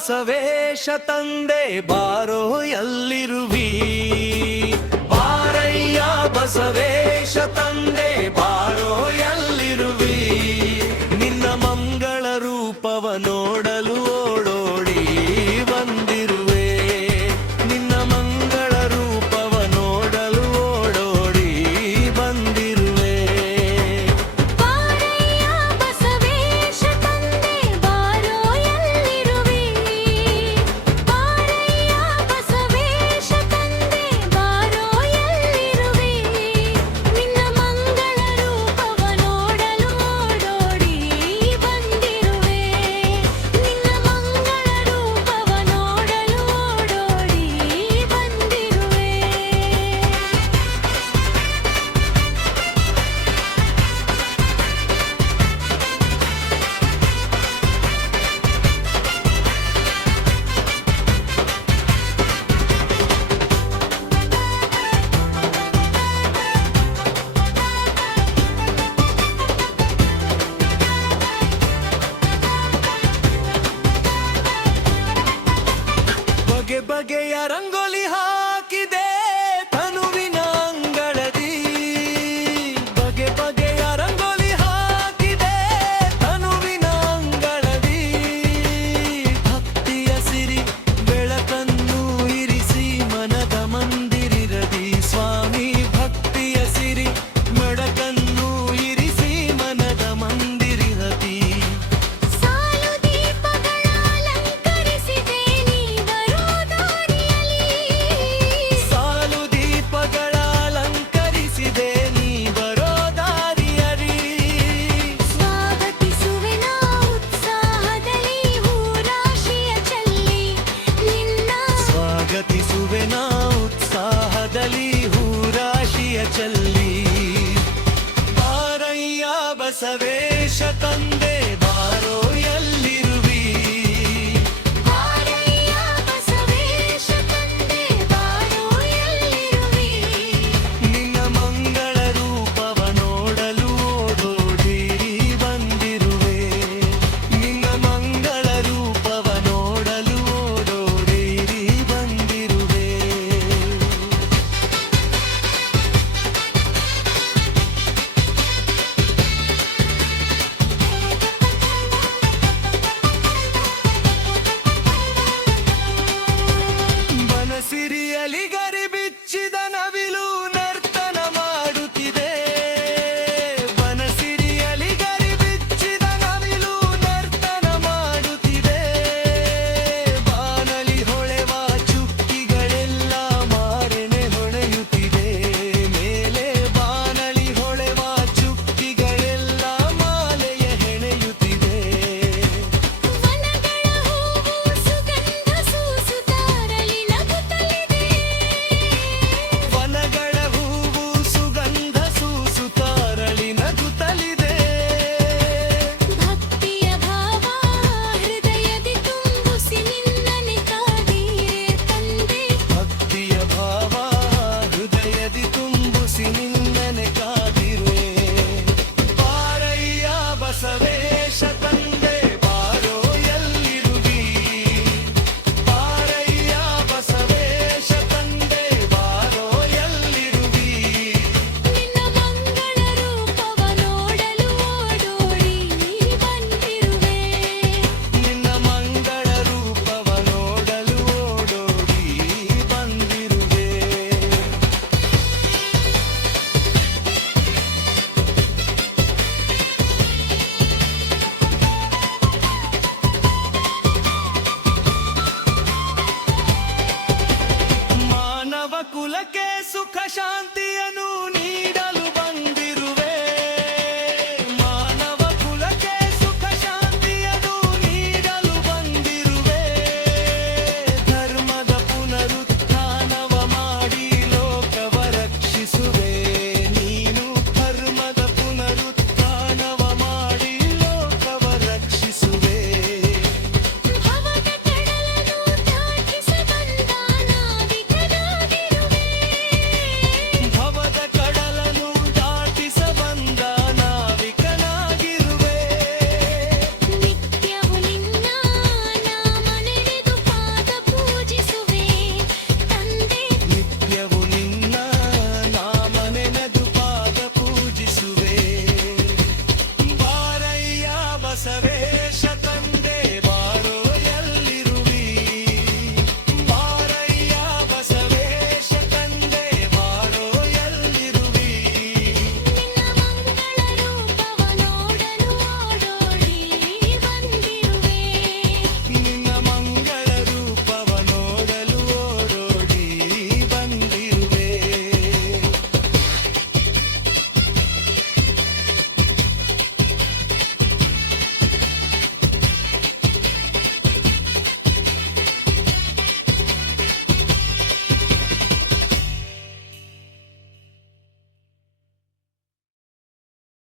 ಬಸವೇಶ ತಂದೆ ಬಾರೋ ಎಲ್ಲಿರುವಿ, ಬಾರಯ್ಯ ಬಸವೇಶ ತಂದೆ ಬಾರೋ ಎಲ್ಲಿರುವಿ, ನಿನ್ನ ಮಂಗಳ ರೂಪವ ನೋಡಲು ಓಡೋಡಿ ಬಂದಿರುವೆ, ನಿನ್ನ ಮಂಗಳ ರೂಪವ ನೋಡಲು ಓಡೋಡಿ ಬಂದಿರುವೆ. ಬಾರಯ್ಯ ಬಸವೇಶ ತಂದೆ ಬಾರೋ ಎಲ್ಲಿರುವಿ, ಬಾರಯ್ಯ ಬಸವೇಶ ತಂದೆ ಬಾರೋ ಎಲ್ಲಿರುವಿ, ನಿನ್ನ ಮಂಗಳ ರೂಪವ ನೋಡಲು ಓಡೋಡಿ ಬಂದಿರುವೆ, ನಿನ್ನ ಮಂಗಳ ರೂಪವ ನೋಡಲು ಓಡೋಡಿ ಬಂದಿರುವೆ. ಬಗೆ ಬಗೆಯ ರಂಗೋಲಿ ಹಾಕಿದೆ ತನುವಿನ ಅಂಗಳದಿ, ಬಗೆ ಬಗೆಯ ರಂಗೋಲಿ ಹಾಕಿದೆ ತನುವಿನ ಅಂಗಳದಿ, ಭಕ್ತಿಯ ಸಿರಿ ಬೆಳಕನ್ನು ಇರಿಸಿ ಮನದ ಮಂದಿರದಿ, ಸ್ವಾಮಿ ಭಕ್ತಿಯ ಸಿರಿ ಬೆಳಕನ್ನು ಇರಿಸಿ ಮನದ ಮಂದಿರದಿ. ಸಾಲು ದೀಪಗಳ ಅಲಂಕರಿಸಿದೆ ನೀ ಬರೋ ದಾರಿಯಲ್ಲಿ, ಸಾಲು ದೀಪಗಳ ಅಲಂಕರಿಸಿದೆ ನೀ ಬರೋ ದಾರಿಯರಿ, ಸ್ವಾಗತಿಸುವೆ ನಾ ಉತ್ಸಾಹದಲ್ಲಿ ಹೂರಾಶಿಯ ಚೆಲ್ಲಿ ನಿನ್ನ, ಸ್ವಾಗತಿಸುವೆ ನಾ ಉತ್ಸಾಹದಲ್ಲಿ ಹೂರಾಶಿಯ ಚೆಲ್ಲಿ, ಬಾರಯ್ಯ ಬಸವೇಶ ತಂದೆ